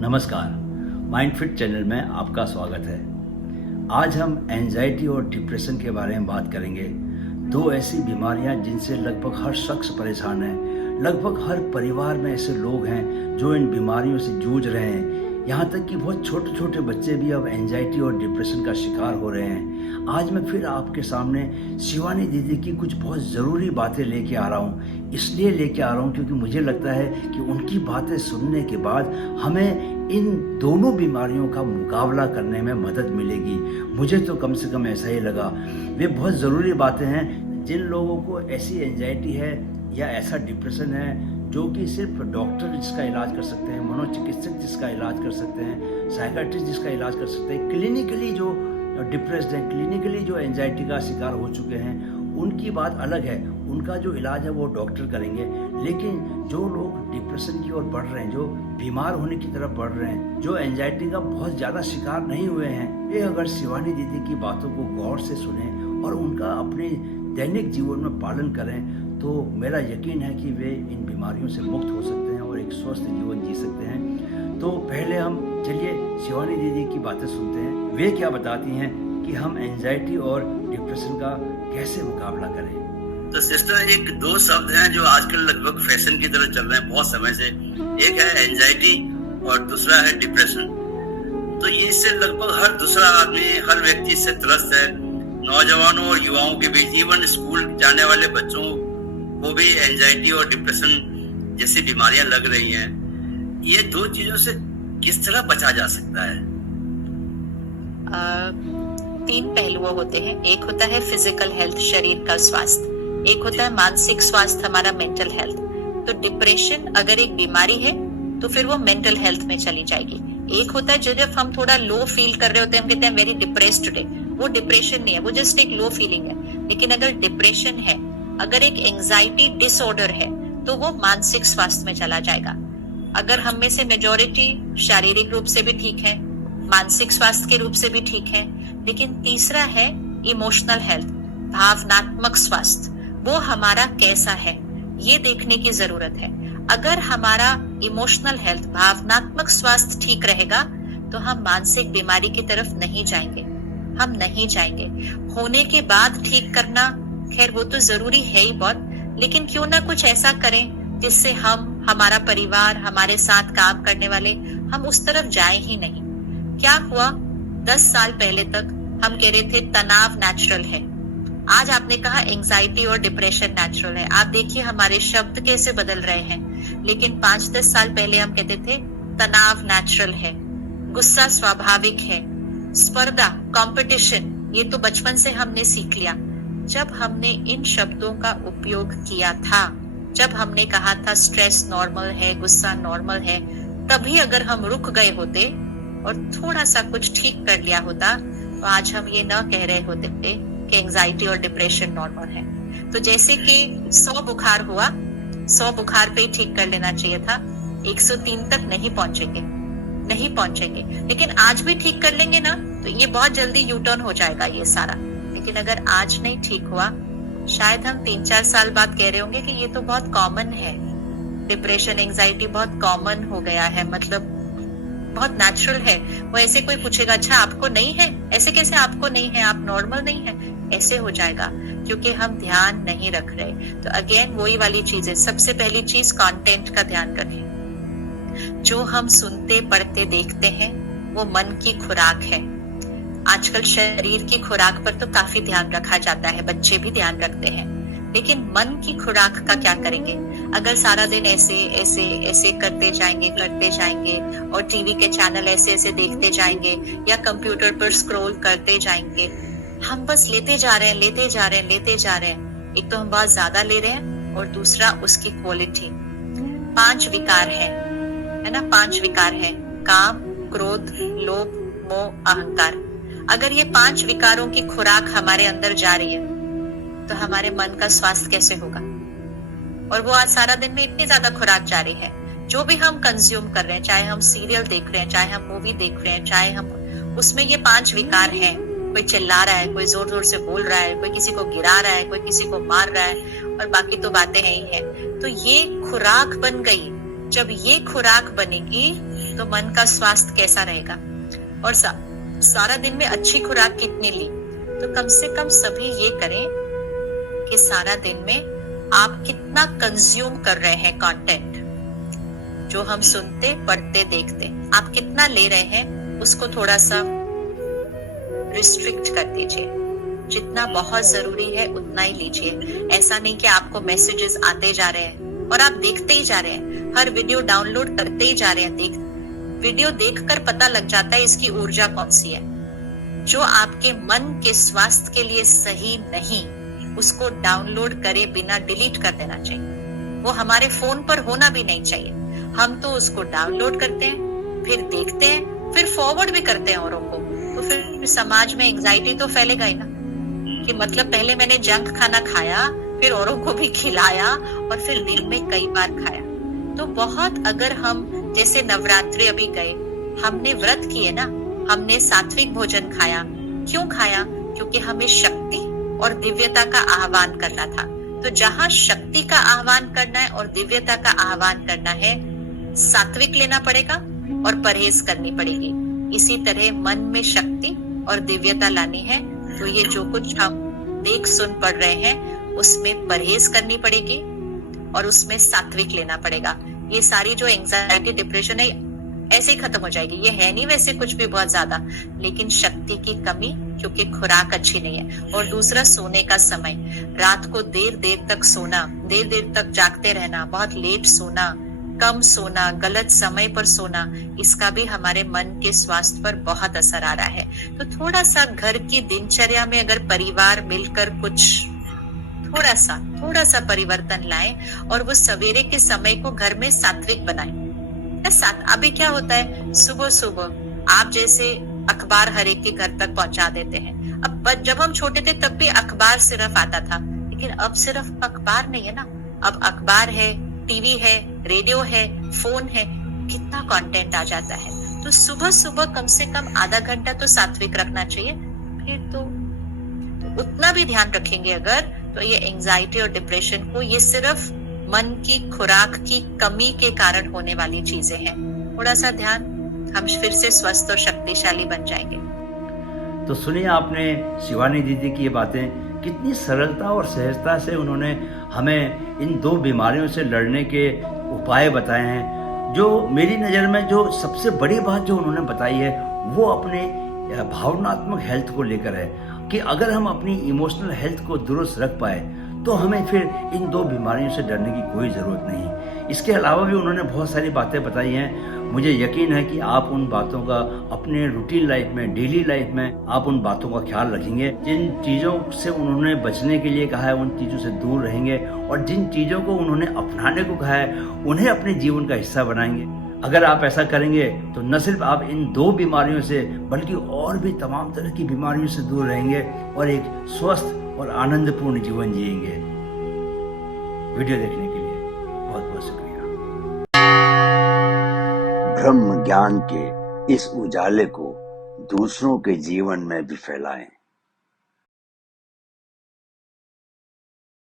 नमस्कार, माइंडफिट चैनल में आपका स्वागत है। आज हम एंजाइटी और डिप्रेशन के बारे में बात करेंगे। दो ऐसी बीमारियां जिनसे लगभग हर शख्स परेशान है। लगभग हर परिवार में ऐसे लोग हैं जो इन बीमारियों से जूझ रहे हैं। यहाँ तक कि बहुत छोटे छोटे बच्चे भी अब एंजाइटी और डिप्रेशन का शिकार हो रहे हैं। आज मैं फिर आपके सामने शिवानी दीदी की कुछ बहुत ज़रूरी बातें लेके आ रहा हूँ। इसलिए लेके आ रहा हूँ क्योंकि मुझे लगता है कि उनकी बातें सुनने के बाद हमें इन दोनों बीमारियों का मुकाबला करने में मदद मिलेगी। मुझे तो कम से कम ऐसा ही लगा। वे बहुत ज़रूरी बातें हैं। जिन लोगों को ऐसी एंजाइटी है या ऐसा डिप्रेशन है जो कि सिर्फ डॉक्टर जिसका इलाज कर सकते हैं, मनोचिकित्सक जिसका इलाज कर सकते हैं, साइकाट्रिस्ट जिसका इलाज कर सकते हैं, क्लिनिकली जो डिप्रेस्ड हैं, क्लिनिकली जो एंजाइटी का शिकार हो चुके हैं, उनकी बात अलग है। उनका जो इलाज है वो डॉक्टर करेंगे। लेकिन जो लोग डिप्रेशन की ओर बढ़ रहे हैं, जो बीमार होने की तरफ बढ़ रहे हैं, जो एंजाइटी का बहुत ज़्यादा शिकार नहीं हुए हैं, वे अगर शिवानी दीदी की बातों को गौर से सुने और उनका अपने दैनिक जीवन में पालन करें तो मेरा यकीन है कि वे इन बीमारियों से मुक्त हो सकते हैं और एक स्वस्थ जीवन जी सकते हैं। तो पहले हम चलिए शिवानी दीदी की बातें सुनते हैं। वे क्या बताती हैं कि हम एंजाइटी और डिप्रेशन का कैसे मुकाबला करें। तो सिस्टर, एक दो शब्द हैं जो आजकल लगभग फैशन की तरह चल रहे हैं बहुत समय से। एक है एंजाइटी और दूसरा है डिप्रेशन। तो ये इससे लगभग हर दूसरा आदमी, हर व्यक्ति इससे त्रस्त है। नौजवानों और युवाओं के बीच, इवन स्कूल जाने वाले बच्चों को भी एंजाइटी और डिप्रेशन जैसी बीमारियां लग रही हैं। ये दो चीजों से किस तरह बचा जा सकता है? तीन पहलुओं होते हैं। एक होता है फिजिकल हेल्थ, शरीर का स्वास्थ्य। एक होता है मानसिक स्वास्थ्य, हमारा मेंटल हेल्थ। तो डिप्रेशन अगर एक बीमारी है तो फिर वो मेंटल हेल्थ में चली जाएगी। एक होता है जब हम थोड़ा लो फील कर रहे होते हैं, हम कहते हैं वेरी डिप्रेस्ड टुडे, वो डिप्रेशन नहीं है, वो जस्ट एक लो फीलिंग है। लेकिन अगर डिप्रेशन है, अगर एक एंजाइटी डिसऑर्डर है, तो वो मानसिक स्वास्थ्य में चला जाएगा। अगर हम में से मेजॉरिटी शारीरिक रूप से भी ठीक है, मानसिक स्वास्थ्य के रूप से भी ठीक है, लेकिन तीसरा है इमोशनल हेल्थ, भावनात्मक स्वास्थ्य, वो हमारा कैसा है ये देखने की जरूरत है। अगर हमारा इमोशनल हेल्थ, भावनात्मक स्वास्थ्य ठीक रहेगा तो हम मानसिक बीमारी की तरफ नहीं जाएंगे। हम नहीं जाएंगे। होने के बाद ठीक करना, खैर वो तो जरूरी है ही बहुत, लेकिन क्यों ना कुछ ऐसा करें जिससे हम, हमारा परिवार, हमारे साथ काम करने वाले, हम उस तरफ जाए ही नहीं। क्या हुआ, 10 साल पहले तक हम कह रहे थे तनाव नेचुरल है। आज आपने कहा एंजाइटी और डिप्रेशन नेचुरल है। आप देखिए हमारे शब्द कैसे बदल रहे हैं। लेकिन 5-10 साल पहले हम कहते थे तनाव नेचुरल है, गुस्सा स्वाभाविक है, स्पर्धा, कंपटीशन, ये तो बचपन से हमने सीख लिया। जब हमने इन शब्दों का उपयोग किया था, जब हमने कहा था स्ट्रेस नॉर्मल है, गुस्सा नॉर्मल है, तभी अगर हम रुक गए होते और थोड़ा सा कुछ ठीक कर लिया होता तो आज हम ये न कह रहे होते कि एंजाइटी और डिप्रेशन नॉर्मल है। तो जैसे कि 100 बुखार हुआ, 100 बुखार पे ही ठीक कर लेना चाहिए था, 103 तक नहीं पहुंचेंगे। लेकिन आज भी ठीक कर लेंगे ना तो ये बहुत जल्दी यू टर्न हो जाएगा ये सारा। लेकिन अगर आज नहीं ठीक हुआ, शायद हम 3-4 साल बाद कह रहे होंगे कि ये तो बहुत कॉमन है, डिप्रेशन, एंजाइटी बहुत कॉमन हो गया है, मतलब बहुत नेचुरल है। वो ऐसे कोई पूछेगा अच्छा आपको नहीं है, ऐसे कैसे आपको नहीं है, आप नॉर्मल नहीं है, ऐसे हो जाएगा क्योंकि हम ध्यान नहीं रख रहे। तो अगेन वही वाली चीज है। सबसे पहली चीज कंटेंट का ध्यान रखें। जो हम सुनते, पढ़ते, देखते हैं वो मन की खुराक है। आजकल शरीर की खुराक पर तो काफी ध्यान रखा जाता है, बच्चे भी ध्यान रखते हैं, लेकिन मन की खुराक का क्या करेंगे? अगर सारा दिन ऐसे ऐसे ऐसे करते जाएंगे और टीवी के चैनल ऐसे ऐसे देखते जाएंगे या कंप्यूटर पर स्क्रॉल करते जाएंगे, हम बस लेते जा रहे हैं। एक तो हम बहुत ज्यादा ले रहे हैं और दूसरा उसकी क्वालिटी। 5 विकार है ना, 5 विकार है, काम, क्रोध, लोभ, मोह, अहंकार। अगर ये 5 विकारों की खुराक हमारे अंदर जा रही है तो हमारे मन का स्वास्थ्य कैसे होगा? और वो आज सारा दिन में इतनी ज्यादा खुराक जा रही है, जो भी हम कंज्यूम कर रहे हैं, चाहे हम सीरियल देख रहे हैं, चाहे हम मूवी देख रहे हैं, चाहे हम, उसमें ये 5 विकार हैं। कोई चिल्ला रहा है, कोई जोर जोर से बोल रहा है, कोई किसी को गिरा रहा है, कोई किसी को मार रहा है, और बाकी तो बातें हैं ही हैं। तो ये खुराक बन गई जब ये खुराक बनेगी तो मन का स्वास्थ्य कैसा रहेगा। और सारा दिन में अच्छी खुराक कितनी ली, तो कम से कम सभी ये करें कि सारा दिन में आप कितना कंज्यूम कर रहे हैं कंटेंट, जो हम सुनते, पढ़ते, देखते, आप कितना ले रहे हैं उसको थोड़ा सा रिस्ट्रिक्ट कर दीजिए। जितना बहुत जरूरी है उतना ही लीजिए। ऐसा नहीं कि आपको मैसेजेस आते जा रहे हैं और आप देखते ही जा रहे हैं, हर वीडियो डाउनलोड करते ही जा रहे हैं। वीडियो देखकर पता लग जाता है इसकी ऊर्जा कौन सी है। जो आपके मन के स्वास्थ्य के लिए सही नहीं, उसको डाउनलोड करे बिना डिलीट कर देना चाहिए। वो हमारे फोन पर होना भी नहीं चाहिए। हम तो उसको डाउनलोड करते हैं, फिर देखते हैं, फिर फॉरवर्ड भी करते हैं औरों को। तो फिर समाज में एंजाइटी तो फैलेगा ही ना, कि मतलब पहले मैंने जंक खाना खाया, फिर औरों को भी खिलाया और फिर दिन में कई बार खाया। तो बहुत, अगर हम जैसे नवरात्रि अभी गए, हमने व्रत किए ना, हमने सात्विक भोजन खाया। क्यों खाया? क्योंकि हमें शक्ति और दिव्यता का आह्वान करना था। तो जहां शक्ति का आह्वान करना है और दिव्यता का आह्वान करना है, सात्विक लेना पड़ेगा और परहेज करनी पड़ेगी। इसी तरह मन में शक्ति और दिव्यता लानी है, तो ये जो कुछ हम देख सुन पढ़ रहे हैं उसमें परहेज करनी पड़ेगी और उसमें सात्विक लेना पड़ेगा। ये सारी जो एंजाइटी, डिप्रेशन है, ऐसे ही खत्म हो जाएगी। ये है नहीं वैसे कुछ भी बहुत ज्यादा, लेकिन शक्ति की कमी, क्योंकि खुराक अच्छी नहीं है। और दूसरा, सोने का समय, रात को देर देर तक सोना, देर देर तक जागते रहना, बहुत लेट सोना, कम सोना, गलत समय पर सोना, इसका भी हमारे मन के स्वास्थ्य पर बहुत असर आ रहा है। तो थोड़ा सा घर की दिनचर्या में अगर परिवार मिलकर कुछ थोड़ा सा परिवर्तन लाएं और वो सवेरे के समय को घर में सात्विक बनाएं। अभी क्या होता है, सुबह सुबह आप जैसे अखबार हर एक के घर तक पहुंचा देते हैं। अब जब हम छोटे थे तब भी अखबार सिर्फ आता था, लेकिन अब सिर्फ अखबार नहीं है ना, अब अखबार है, टीवी है, रेडियो है, फोन है, कितना कंटेंट आ जाता है। तो सुबह सुबह कम से कम आधा घंटा तो सात्विक रखना चाहिए। फिर तो उतना भी ध्यान रखेंगे अगर, तो ये एंजाइटी और डिप्रेशन को, ये सिर्फ मन की खुराक की कमी के कारण होने वाली चीजें हैं। थोड़ा सा ध्यान, हम फिर से स्वस्थ और शक्तिशाली बन जाएंगे। तो सुनिए आपने शिवानी दीदी की ये बातें, कितनी सरलता और सहजता से उन्होंने हमें इन दो बीमारियों से लड़ने के उपाय बताए हैं। जो मेरी नज़र में जो सबसे बड़ी बात जो उन्होंने बताई है, वो अपने भावनात्मक हेल्थ को लेकर है, कि अगर हम अपनी इमोशनल हेल्थ को दुरुस्त रख पाए तो हमें फिर इन दो बीमारियों से डरने की कोई ज़रूरत नहीं। इसके अलावा भी उन्होंने बहुत सारी बातें बताई हैं। मुझे यकीन है कि आप उन बातों का अपने रूटीन लाइफ में, डेली लाइफ में आप उन बातों का ख्याल रखेंगे। जिन चीज़ों से उन्होंने बचने के लिए कहा है, उन चीज़ों से दूर रहेंगे, और जिन चीज़ों को उन्होंने अपनाने को कहा है उन्हें अपने जीवन का हिस्सा बनाएंगे। अगर आप ऐसा करेंगे तो न सिर्फ आप इन दो बीमारियों से, बल्कि और भी तमाम तरह की बीमारियों से दूर रहेंगे और एक स्वस्थ और आनंदपूर्ण जीवन जिएंगे। वीडियो देखने के लिए बहुत बहुत शुक्रिया। ब्रह्म ज्ञान के इस उजाले को दूसरों के जीवन में भी फैलाएं।